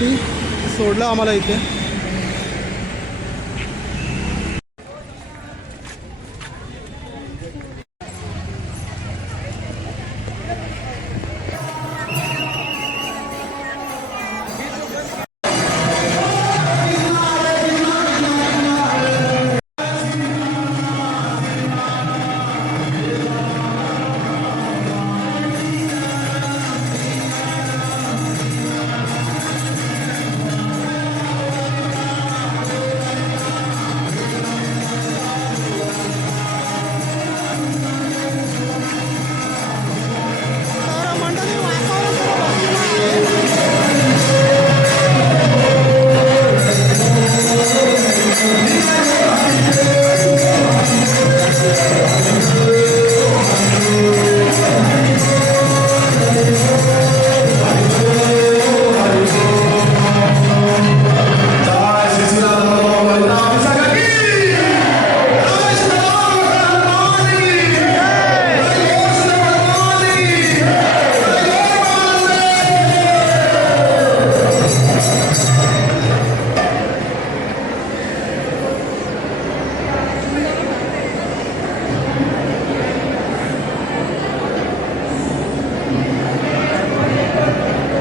करण्यासाठी सोडलं आम्हाला इथे.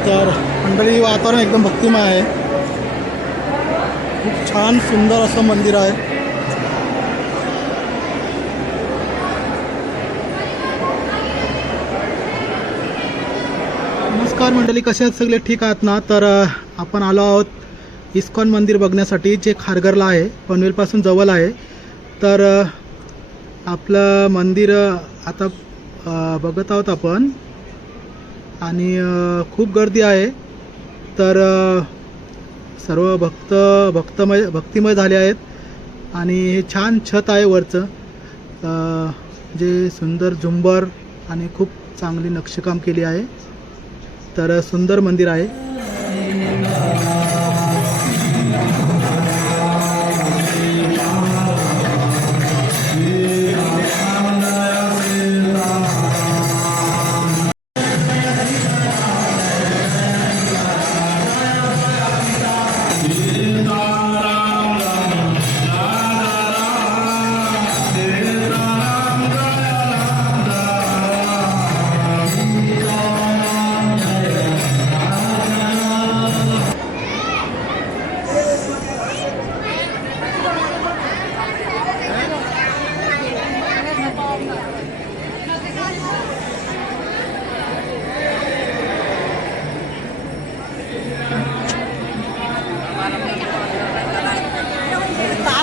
तर मंडळी वातावरण एकदम भक्तिमय आहे. खूप छान सुंदर असं मंदिर आहे. नमस्कार मंडळी, कसे आहात सगळे? ठीक आहात ना? तर आपण आलो आहोत इस्कॉन मंदिर बघण्यासाठी, जे खारघरला आहे, पनवेलपासून जवळ आहे. तर आपलं मंदिर आता बघत आहोत आपण आणि खूप गर्दी आहे. तर सर्व भक्तिमय झाले आहेत आणि हे छान छत आहे वरचं, जे सुंदर झुंबर आणि खूप चांगली नक्षीकाम केली आहे. तर सुंदर मंदिर आहे.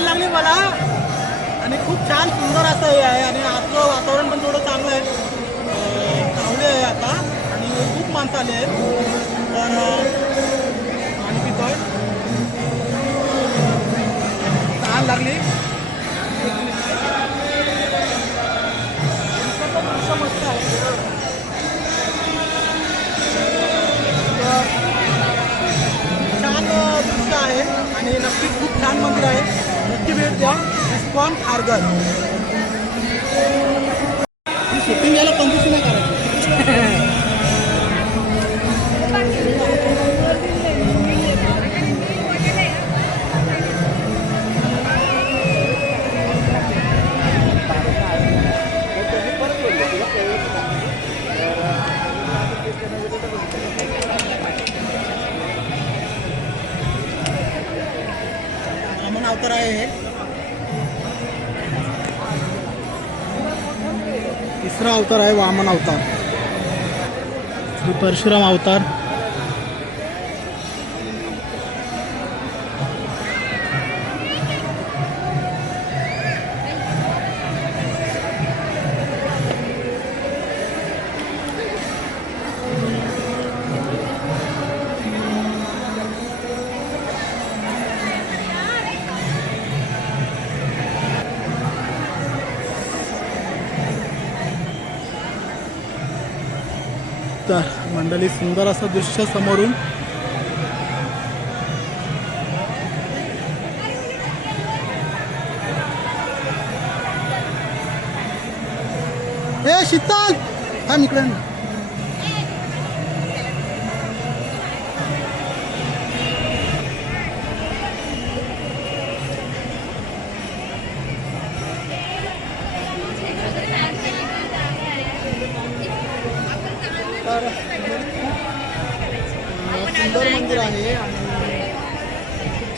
लागली मला आणि खूप छान सुंदर असं हे आहे आणि आजचं वातावरण पण थोडं चांगलं आहे. चांगले आहे आता आणि खूप माणसं आले आहेत. तर पाणी पितोय, तहान लागली. मस्त आहे. छान दृश्य आहे आणि नक्कीच खूप छान मंदिर आहे. नक्की भेट द्या इस्कॉन खारघर. शूटिंग याला कंजूसी नाही करायची. वामन अवतार आहे हे. तिसरा अवतार आहे वामन अवतार. श्री परशुराम अवतार. तर मंडळी, सुंदर असं दृश्य समोरून. हे शीतल हा इकडे.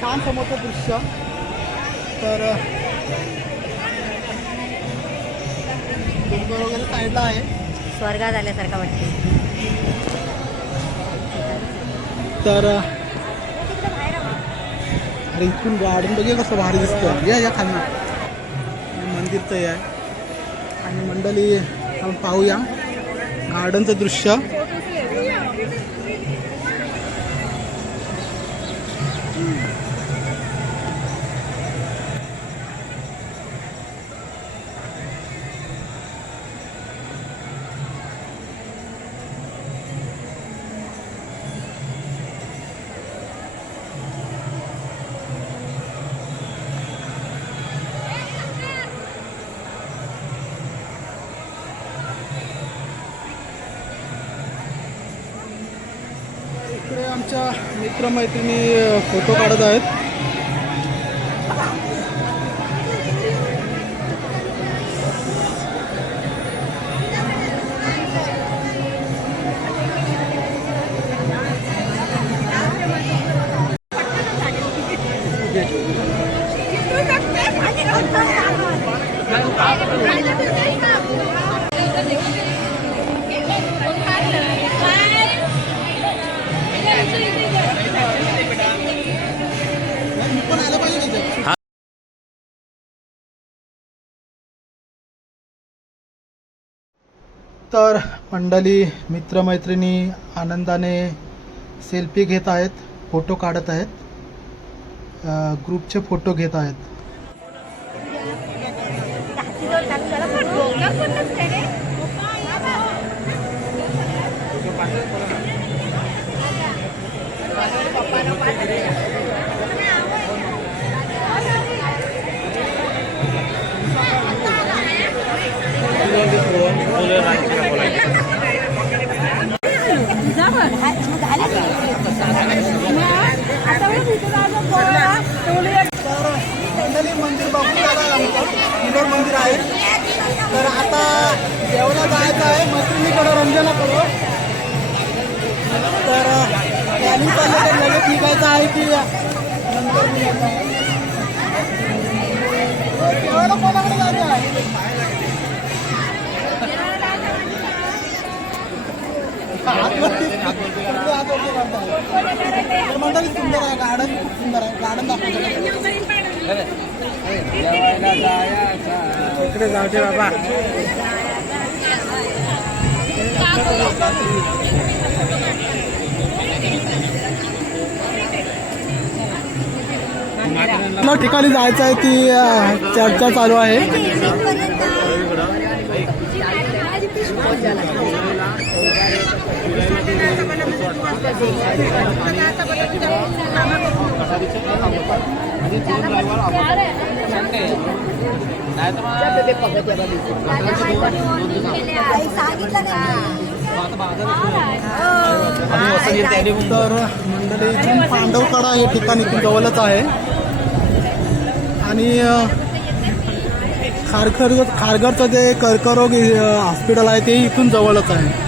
छान समोरचं दृश्य. तर डोंगर वगैरे साईडला आहे. स्वर्गात आल्यासारखं वाटते. तर अरे इथून गार्डन बघे कसं भारी दिसतं. या खाली मंदिरचं हे आहे. आणि मंडळी आपण पाहूया गार्डनचं दृश्य. इकडे आमच्या मित्रमैत्रिणी फोटो काढत आहेत. तर मंडळी मित्रमैत्रिणी आनंदाने सेल्फी घेत आहेत, फोटो काढत आहेत, ग्रुपचे फोटो घेत आहेत. मंदिर बघून आलं मंदिर आहे. तर आता जेवणा जायचं आहे मैत्रिणीकडे रंजनाकडं. तर प्लॅनिंग चाललं तर लगेच निघायचं आहे की नंतर जेवायला कोणाकडे जायचं आहे. मंडळी सुंदर आहे, गार्डन खूप सुंदर आहे. गार्डन दाखवतो इकडे जाऊचे बाबा. ठिकाणी जायचं आहे ती चर्चा चालू आहे. तर मंडळी पांडवकडा हे ठिकाण इथून जवळच आहे. आणि खारघरचं जे कर्करोग हॉस्पिटल आहे ते इथून जवळच आहे.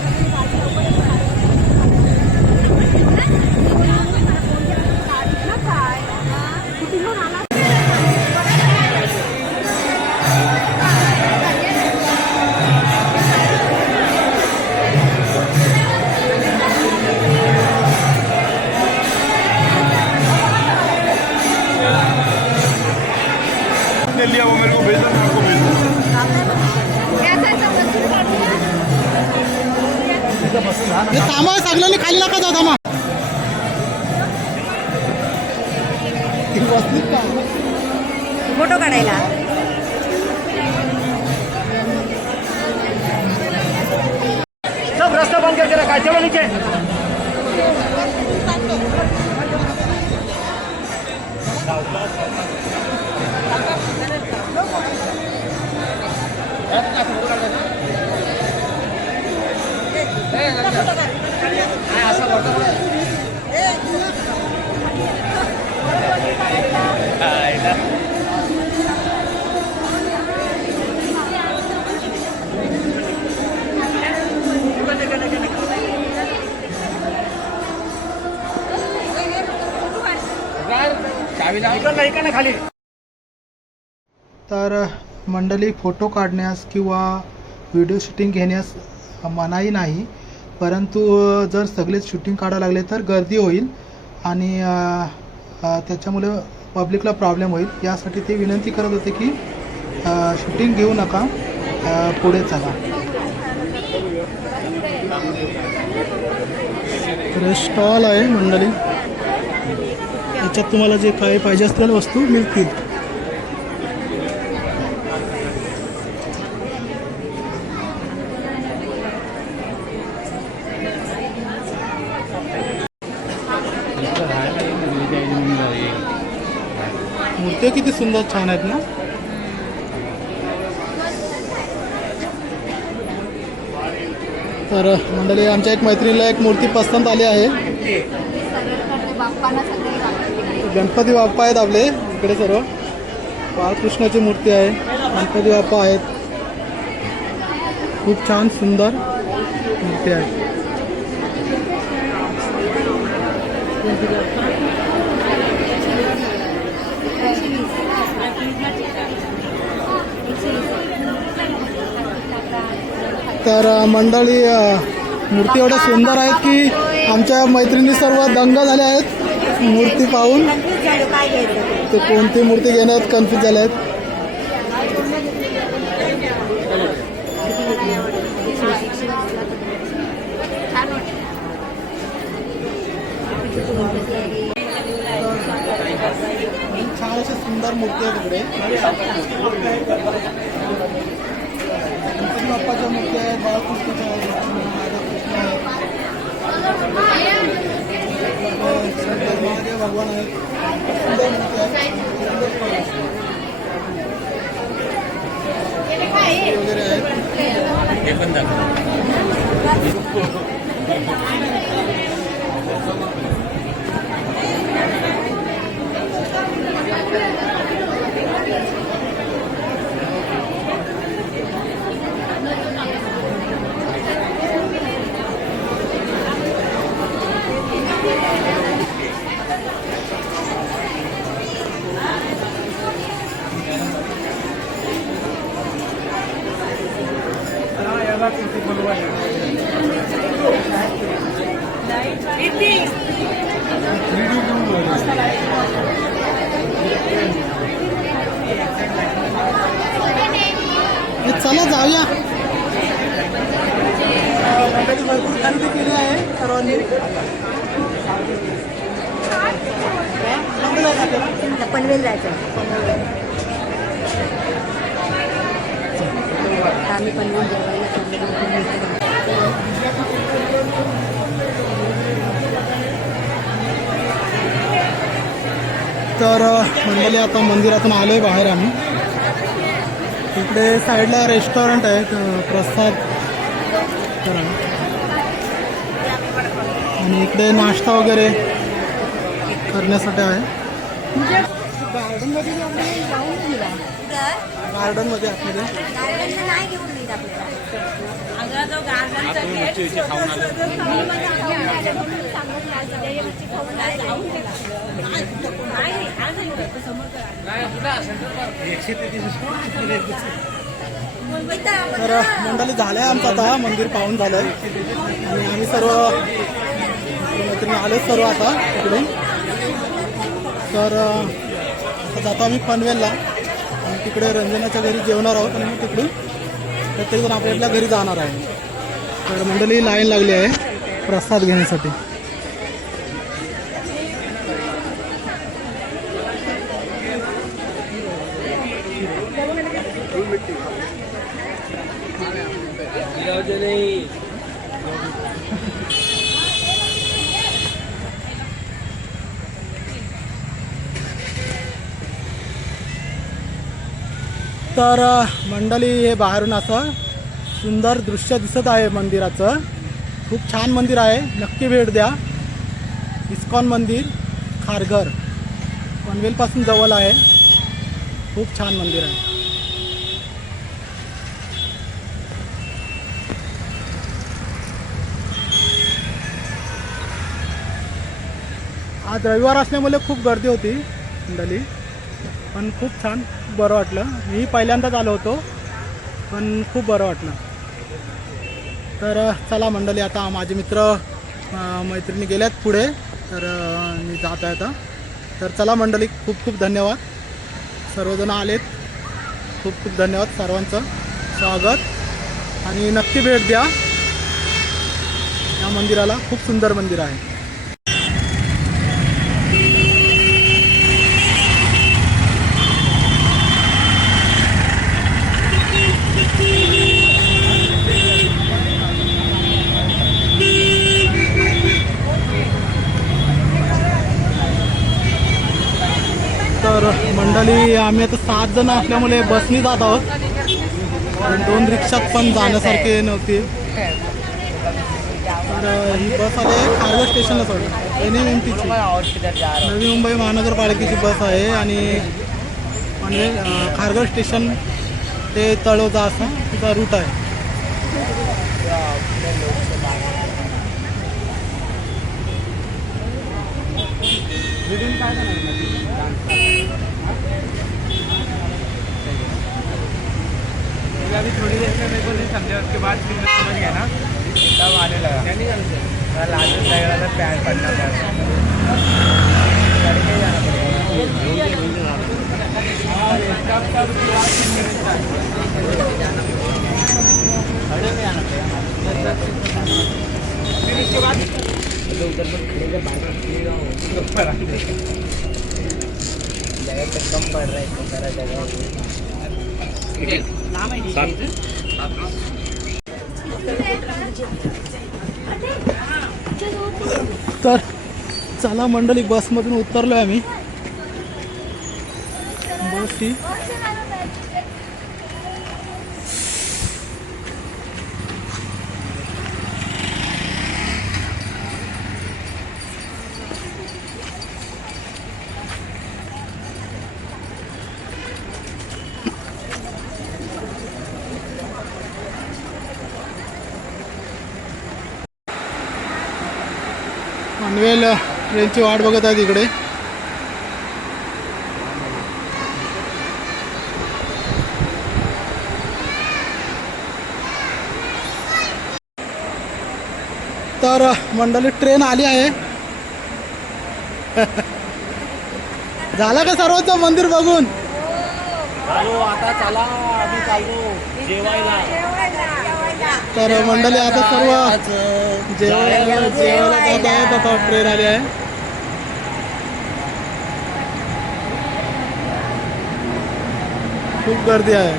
लिया वो मेरे को भेज दो, मैं आपको भेज दूँ. थांबा सगळ्यांनी खाली नका जा. थांबा फोटो काढायला. सब रास्ता बंद करके रखा है. चलो नीचे. इकडं ना खाली. तर मंडळी फोटो काढण्यास किंवा व्हिडिओ शूटिंग घेण्यास मनाई नाही, परंतु जर सगळेच शूटिंग काढायला लागले तर गर्दी होईल आणि त्याच्यामुळे पब्लिकला प्रॉब्लेम होईल. यासाठी ते विनंती करत होते की शूटिंग घेऊ नका, पुढे चला. तर स्टॉल आहे मंडळी, याच्यात तुम्हाला जे काही पाहिजे असलेल्या वस्तू मिळतील. मूर्त्या किती सुंदर छान आहेत ना. तर मंडळी, आमच्या एक मैत्रिणीला एक मूर्ती पसंत आली आहे. गणपती बाप्पा आहेत आपले इकडे सर्व. बाळकृष्णाची मूर्ती आहे, गणपती बाप्पा आहेत. खूप छान सुंदर मूर्ती आहे. तर मंडळी, मूर्ती एवढ्या सुंदर आहेत की आमच्या मैत्रिणी सर्व दंग झाल्या आहेत मूर्ती पाहून. ते कोणती मूर्ती घेण्यात कन्फ्यूज झाल्या आहेत. छान अशा सुंदर मूर्ती आहेत तिकडे. गणपती बाप्पाच्या मूर्ती आहेत, बाळकृष्णाच्या आहेत, महादेव भगवान आहेत. सुंदर मूर्ती आहेत वगैरे आहेत. चला जाऊया. भरपूर खरेदी केली आहे सर्वांनी. पनवेल जायचं. आम्ही पनवेल जेवायला चाललो. तर मंडळी, आता मंदिरातून आलो आहे बाहेर आम्ही. इकडे साईडला रेस्टॉरंट आहे, प्रसाद करा, आणि इकडे नाश्ता वगैरे करण्यासाठी आहे. गार्डनमध्ये आतमध्ये नाही घेऊन देत तर मंडळी, झालंय आमचं आता मंदिर पाहून झालंय आणि आम्ही सर्व मैत्रिणी आलो सर्व आता तिकडे. तर आता जातो आम्ही पनवेलला आणि तिकडे रंजनाच्या घरी जेवणार आहोत आणि मग तिकडून प्रत्येकजण आपल्या घरी जाणार आहे. तर मंडळी, लाईन लागली आहे प्रसाद घेण्यासाठी. तर मंडळी, हे बाहेरून असं सुंदर दृश्य दिसत आहे मंदिराचं. खूप छान मंदिर आहे, नक्की भेट द्या. इस्कॉन मंदिर, खारघर, पनवेलपासून जवळ आहे. खूप छान मंदिर आहे. आज रविवार असल्यामुळे खूप गर्दी होती, मंडळी, पण खूप छान बरं वाटलं. मी पहिल्यांदाच आलो होतो, पण खूप बरं वाटलं. तर चला मंडळी, आता माझे मित्र मैत्रिणी गेल्यात पुढे, तर मी जात आहे आता. तर चला मंडळी, खूप खूप धन्यवाद, सर्वजण आलेत. खूप खूप धन्यवाद सर्वांचं स्वागत, आणि नक्की भेट द्या या मंदिराला. खूप सुंदर मंदिर आहे. तर मंडळी, आम्ही आता 7 जण असल्यामुळे बसनी जात आहोत, कारण 2 रिक्षात पण जाण्यासारखे नव्हते. तर ही बस आली आहे खारघर स्टेशनला सोडली, NMMTची नवी मुंबई महानगरपालिकेची बस आहे, आणि पनवेल खारघर स्टेशन ते तळोजा असा तिचा रूट आहे. अभी थोड़ी देर में मेरे को नहीं समझा, उसके बाद फिर मैं समझ गया ना, तब आने लगा. लास्ट लगेगा तो पैर पड़ना करके जाना पड़ेगा. फिर उसके बाद जगह कम पड़ रहा है, तो सारा जगह तर चला मंडळी, बसमधून उतरलो आहे आम्ही. बस ही पनवेल ट्रेनची वाट बघत आहे तिकडे. तर मंडळी, ट्रेन आली आहे. झालं का सर्वांचं मंदिर बघून? आता चला, आम्ही चाललो जेवायला. तर मंडळी, आता सर्व जेवायला जात आहेत. आता ट्रेन आली आहे. खूप गर्दी आहे.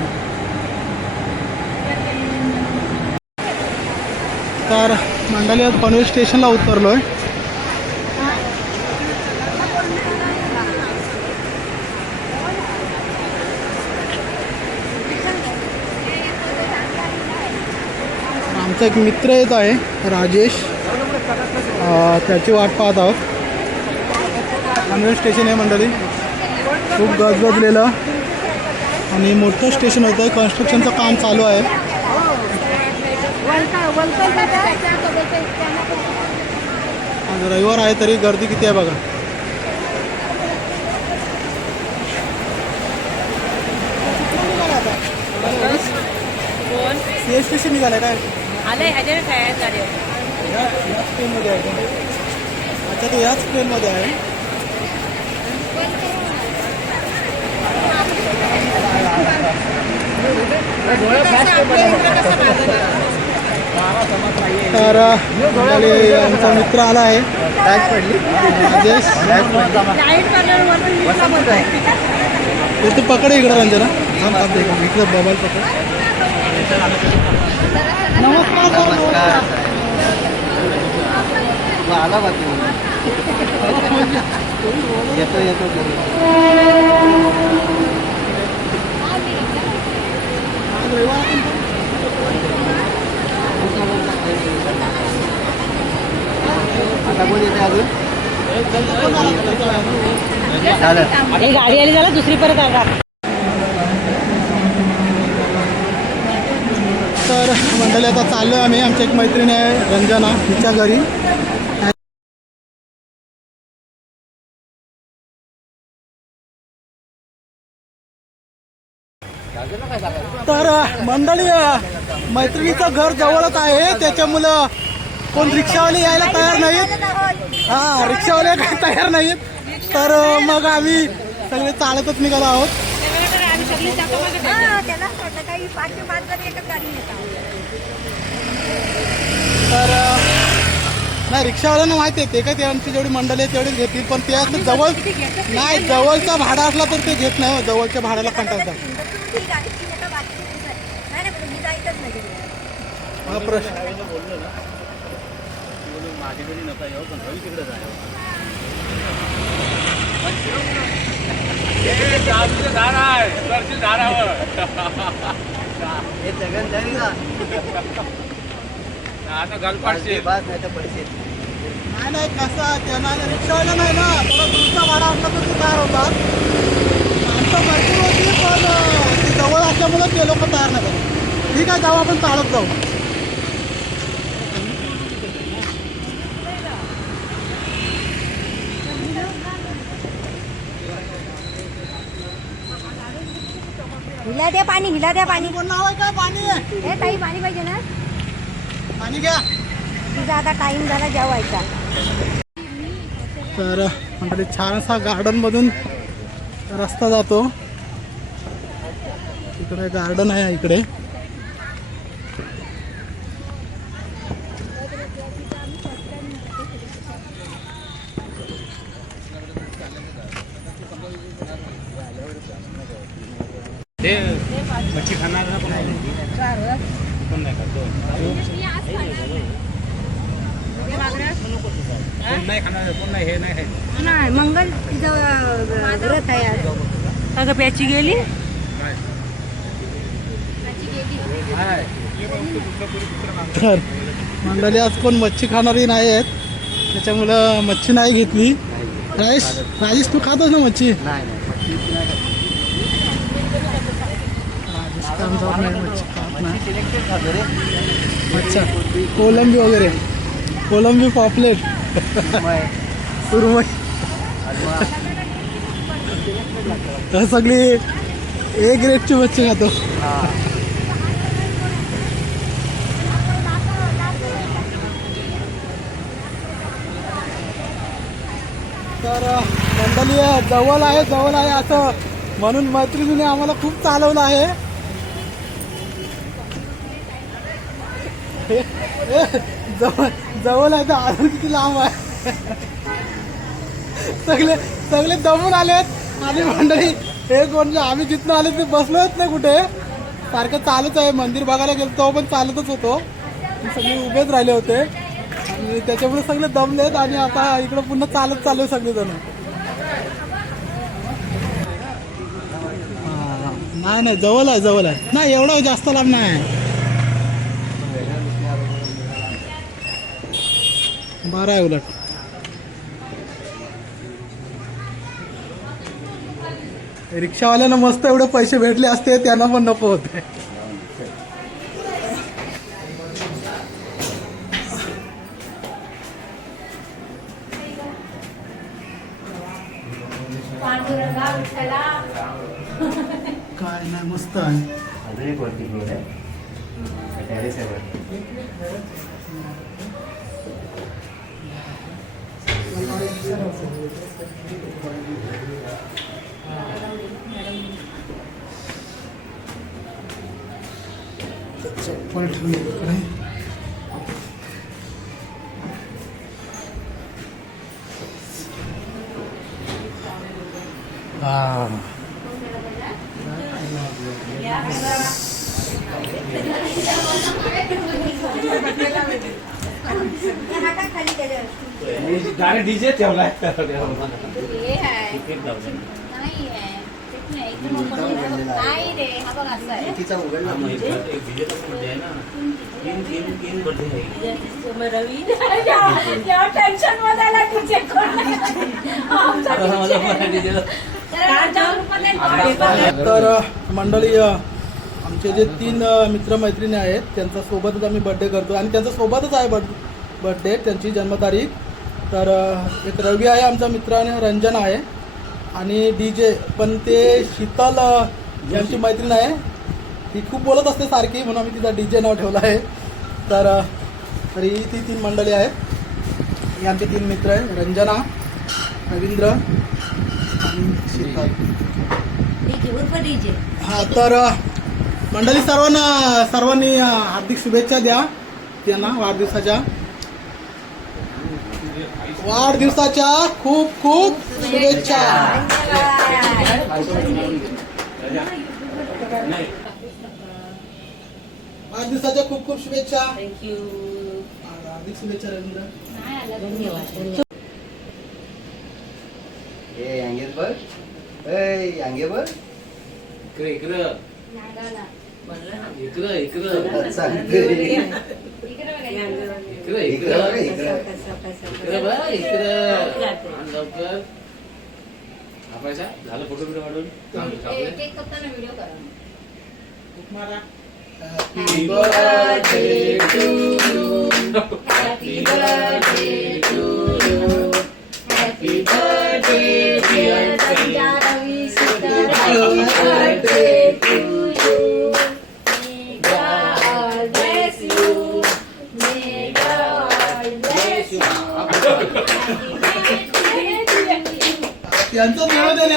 तर मंडळी, आज पनवेल स्टेशनला उतरलो आहे. आमचा एक मित्र येत आहे, राजेश, त्याची वाट पाहत आहोत. पनवेल स्टेशन आहे मंडळी, खूप गजबजलेलं आणि मोठं स्टेशन होतं. कन्स्ट्रक्शनचं काम चालू आहे. आज रविवार आहे तरी गर्दी किती आहे बघा. सीएस स्टेशन निघालंय काय? आलंय ह्याच्या तयार झाले. याच ट्रेनमध्ये आहे का? अच्छा, तो याच ट्रेनमध्ये आहे. तर आमचा मित्र आला आहे, राजेश. तू पकड इकडं रंजना, इकडं मोबाईल पकड. नमस्कार. आला येतो येतो. आता कोण येते अजून? गाडी आली झाला, दुसरी परत आला. तर मंडळी, आता चाललो आहे आम्ही. आमची एक मैत्रीण आहे रंजना, तिच्या घरी. तर मंडळी मैत्रिणीचं घर जवळच आहे, त्याच्यामुळं कोण रिक्षावाले यायला तयार नाहीत. हा, रिक्षावाले काही तयार नाहीत. तर मग आम्ही सगळे चालतच निघालो आहोत. तर नाही, रिक्षावाल्यांना माहिती आहे ते काय त्यांची जेवढी मंडळी आहे तेवढीच घेतील, पण ते असं जवळ नाही, जवळचा भाडा असला तर ते घेत नाही. जवळच्या भाड्याला कंटाळतात. हा प्रश्न. नाही कसं त्यांना रिक्षावाला नाही ना, थोडा दूरचा भाडा असला तर ते तयार होतात. आमचं भरपूर होती, पण ते जवळ असल्यामुळे ते लोक तयार नाही करत. ठीक आहे, जाऊ आपण चालत जाऊ. हिला द्या पाणी, हिला द्या पाणी. कोण नाव आहे काय? पाणी आहे. हे ताई पाणी पाहिजे ना? पाणी घ्या. तुझा आता टाइम झाला जेवायचा. तर म्हणजे छान असा गार्डन मधून रस्ता जातो. इकडे गार्डन आहे इकडे. मच्छी खाणार ना, पण नाही खातो. कोण नाही खाणार, कोण नाही, हे नाही खायचं. नाही, मंगल तिचं व्रत आहे आज. अगं प्याची गेली. तर मंडळी आज कोण मच्छी खाणारी नाही आहेत, त्याच्यामुळं मच्छी नाही घेतली. राजेश तू खातोस ना मच्छी? मच्छी खात नाही. अच्छा, कोलंबी वगैरे, कोलंबी पॉपलेट, सुरमई, तर सगळी ए ग्रेडची मच्छी खातो. तर मंडळी जवळ आहे, जवळ आहे असं म्हणून मैत्रिणीने आम्हाला खूप चालवलं आहे. जवळ आहे तर अजून किती लांब आहे. सगळे दमून आलेत आणि मंडळी हे कोण आम्ही जिथनं आले ते बसलोच नाही कुठे, सारखं चालूच आहे. मंदिर बघायला गेलो तो पण चालतच होतो, सगळे उभेच राहिले होते आणि त्याच्यामुळे सगळे दमलेत आणि आता इकडं पुन्हा चालत चालू सगळेजण. नाही जवळ आहे, जवळ आहे. नाही एवढं जास्त लांब नाही. बरं आहे उलट. रिक्षावाल्यांना मस्त एवढे पैसे भेटले असते, त्यांना पण नको होते. काय नाही, मस्त आहे. चप्पल ठेवली इकडे. हा, गाडी डीजे ठेवलाय. तर मंडळी आमचे जे 3 मित्रमैत्रिणी आहेत त्यांच्या सोबतच आम्ही बर्थडे करतो आणि त्यांच्या सोबतच आहे बर्थडे, त्यांची जन्मतारीख. तर एक रवी आहे आमचा मित्र आणि रंजन आहे आणि DJ पण ते शीतल ही आमची मैत्रीण आहे. ही खूप बोलत असते सारखी, म्हणून आम्ही तिचा DJ नाव ठेवलं आहे. तर ही ती 3 मंडळी आहेत. हे आमचे 3 मित्र आहे, रंजना, रवींद्र आणि शीतल. हा, तर मंडळी सर्वांनी हार्दिक शुभेच्छा द्या त्यांना वाढदिवसाच्या खूप खूप शुभेच्छा. वाढदिवसाच्या खूप खूप शुभेच्छा. थँक्यू. हार्दिक शुभेच्छा रवींद्र. धन्यवाद. झालं फोटो बिटो काढून Happy birthday to you. Happy birthday to you. Happy birthday dear Happy birthday to you. May God bless you. May God bless you. Happy birthday to you. यांचं नाव देणे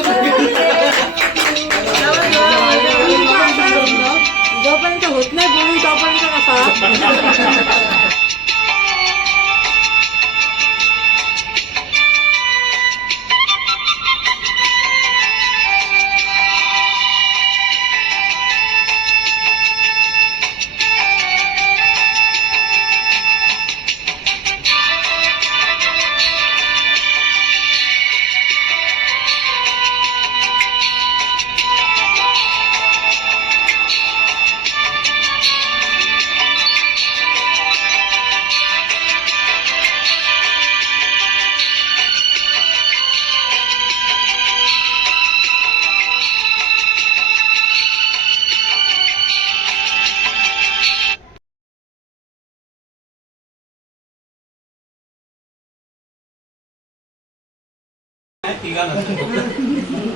जोपर्यंत होत नाही बोलून तोपर्यंत कसा.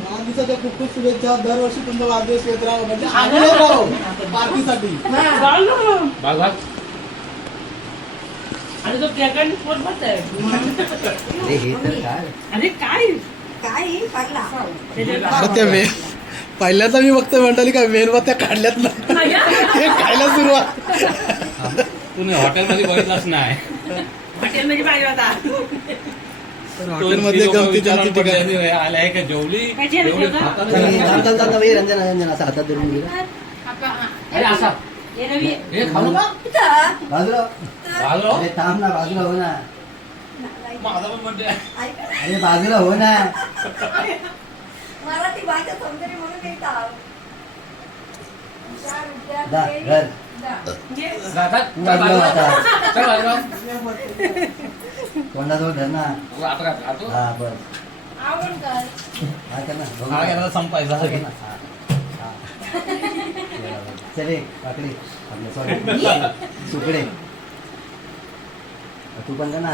वाढदिवसाच्या खूप खूप शुभेच्छा. दरवर्षी तुमचा वाढदिवस येत राहा, म्हणजे आम्ही येत राहू पार्टीसाठी. आणि तो केकांनी पोट भरताय. अरे काय काय पडला. अरे त्या पहिल्याचा मी बघतोय मंडळी काय मेणबत्त्या काढल्यात ना, हे खायला सुरुवात. तुम्ही हॉटेलमध्ये बघितलंच नाही. हॉटेलमध्ये पाहिजे होता. तर हॉटेलमध्ये गमतीच्या ठिकाणी आलाय का जेवली रंजन असं हातात धरून गेला. अरे असा हे रवी हे खाऊ बाजूला बाजूला अरे थांब ना, बाजूला हो ना. माझा पण म्हणते अरे बाजूला हो ना. मला ती भाषा समजेल म्हणून ते दा घर बाजूला आता तोंडाजवळ धर ना. हा बस हा कर ना. संपायचा चले काकडी आपले सॉरी सुकडे तू पण का ना.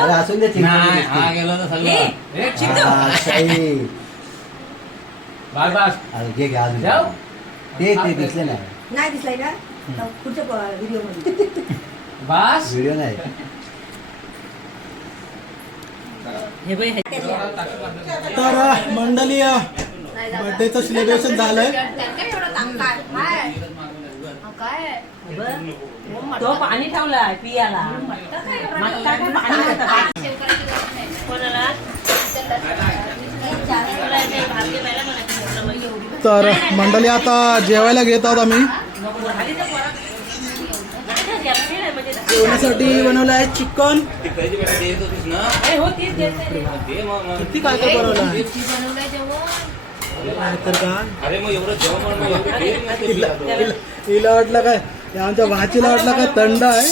अरे असून दे नाही हा गेला तर सगळं बाय बास अरे घे घे अजून जाऊ. ते दिसले नाही. नाही दिसलाय का पुढच्या व्हिडिओ मध्ये. बास व्हिडिओ नाही. तर मंडळी बर्थडेचं सेलिब्रेशन झालंय. तो पाणी ठेवलाय पियाला. तर मंडळी आता जेवायला घेत आहोत आम्ही. जेवणासाठी बनवलं आहे चिकन. किती काय काय बनवलं आहे काय तर काय. अरे मग एवढं जेवण हिला वाटलं काय, आमच्या भाचीला वाटलं काय थंड आहे.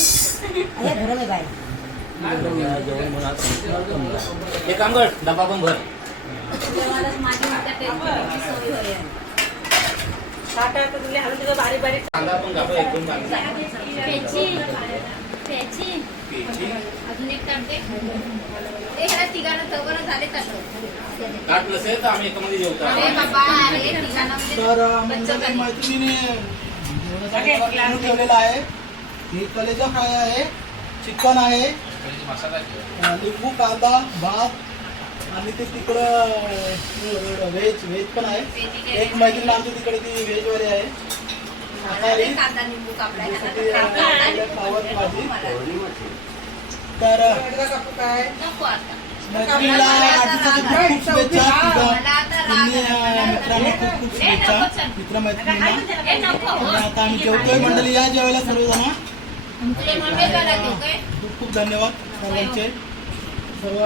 हे काम कर डबा पण भर. बारीक बारीक कांदा पण कापू एकदम प्यायची अजून एक टाकते ए ह्या तिघांना चौघांना झाले ताट नसेल तर आम्ही एकामध्ये जेवतो. अरे बाबा अरे तिघांना तर म्हणजे मंडळी मैत्रिणीने जेवणाचा मेनू ठेवलेला आहे. ही कलेजा फ्राय आहे, चिकन आहे, लिंबू कांदा भात आणि ते तिकडं व्हेज पण आहे. एक मैत्रीण आमची तिकडे ती व्हेजवाली आहे. शाकाहारी कांदा निंबू कापलाय फ्लावर भाजी. तर नको आता मैत्रिणीला वाढदिवसाच्या खूप शुभेच्छा. तुम्ही मित्रांना खूप शुभेच्छा मित्र-मैत्रिणींना. ए नको आणि आता आम्ही जेवतोय मंडळी. या जेवायला सर्वजण. तुला मंडे करा देऊ काय खूप खूप धन्यवाद सर्वांचे. सर्व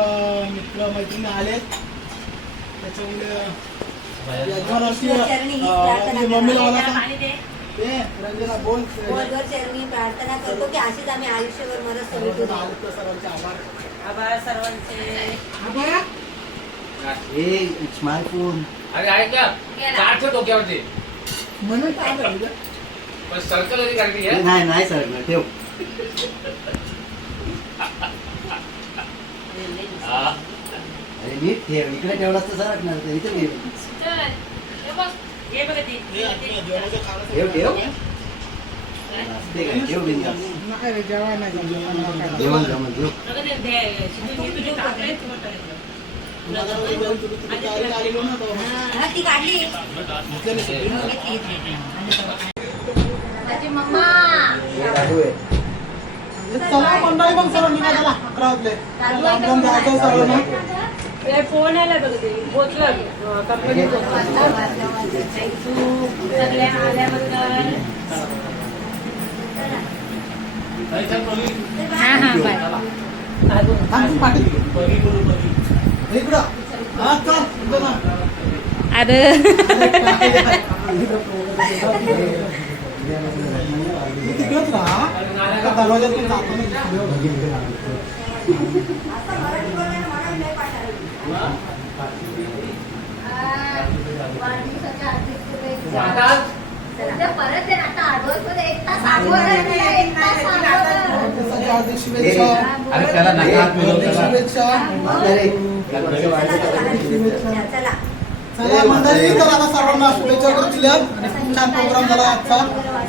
मित्र मैत्रिणी आलेत त्याच्यामुळे यजमानाची मम्मीला मला रंजना बोल. गोलवर चरणी प्रार्थना करतो की अशीच आम्ही आयुष्यभर मरत भेटू. सर्वांचे आभार. आभार सर्वांचे. ए स्मार्टफोन अरे आहे का काढतो डोक्यावरती म्हणून काय झालं? पण सर्कल वगैरे काढली आहे. नाही नाही सर ठेव. अरे मी ठेव इकडे ठेवलास तर सर वाटणार इथे ठेव. चल हे बघ हे बघा ती. जेवणाचं खाणं ठेव ठेव ते काय ठेव बिंदास. नाही रे, जेवायला नाही जाऊ. जेवण जमन ठेव. बघा ते दे. शिजून घे तुझे टाकले तुला टाकलं. आलेलो ना तो. हा ती काढली. माझी मम्मा हे लाडू आहे. चला मंडळी मग सर्व निघा. चला 11 वाजले. आपण जायचं सर्वांना. फोन आला बघ ते पोचलं कंपनी सगळ्या आल्याबद्दल. हा हा बाय थांब, पाठीत घे. इकडं. हा, चल, इकडं ना. अरे तिकडंच राहा. त्या दरवाजातून जाताना परत आता आठवत एक तास हार्दिक शुभेच्छा. अरे त्याला नका हात मिळवू हार्दिक त्याला. शुभेच्छा. म्हातारे, घरचं वाढलं. चला चला मंडळी, तर आता सर्वांना शुभेच्छा करून दिल्यात आणि खूप छान प्रोग्राम झाला आजचा.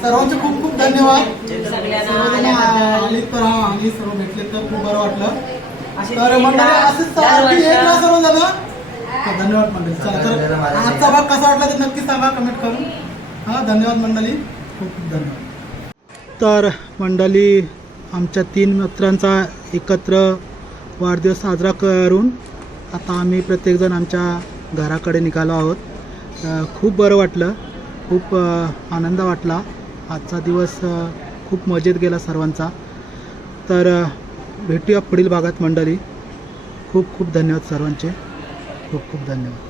सर्वांचे खूप खूप धन्यवाद. सर्वजण आली तर आणि सर्व भेटले तर खूप बरं वाटलं. तर मंडळी असंच सारखी येत राहा सर्वजण. तर धन्यवाद मंडळी. चला तर आजचा भाग कसा वाटला ते नक्की सांगा कमेंट करून. हा, धन्यवाद मंडळी, खूप खूप धन्यवाद. तर मंडळी, आमच्या 3 मित्रांचा एकत्र वाढदिवस साजरा करून आता आम्ही प्रत्येकजण आमच्या घराकडे निघालो आहोत. खूप बरं वाटलं, खूप आनंद वाटला. आजचा दिवस खूप मजेत गेला सर्वांचा. तर भेटूया पुढील भागात मंडळी. खूप खूप धन्यवाद सर्वांचे. खूप खूप धन्यवाद.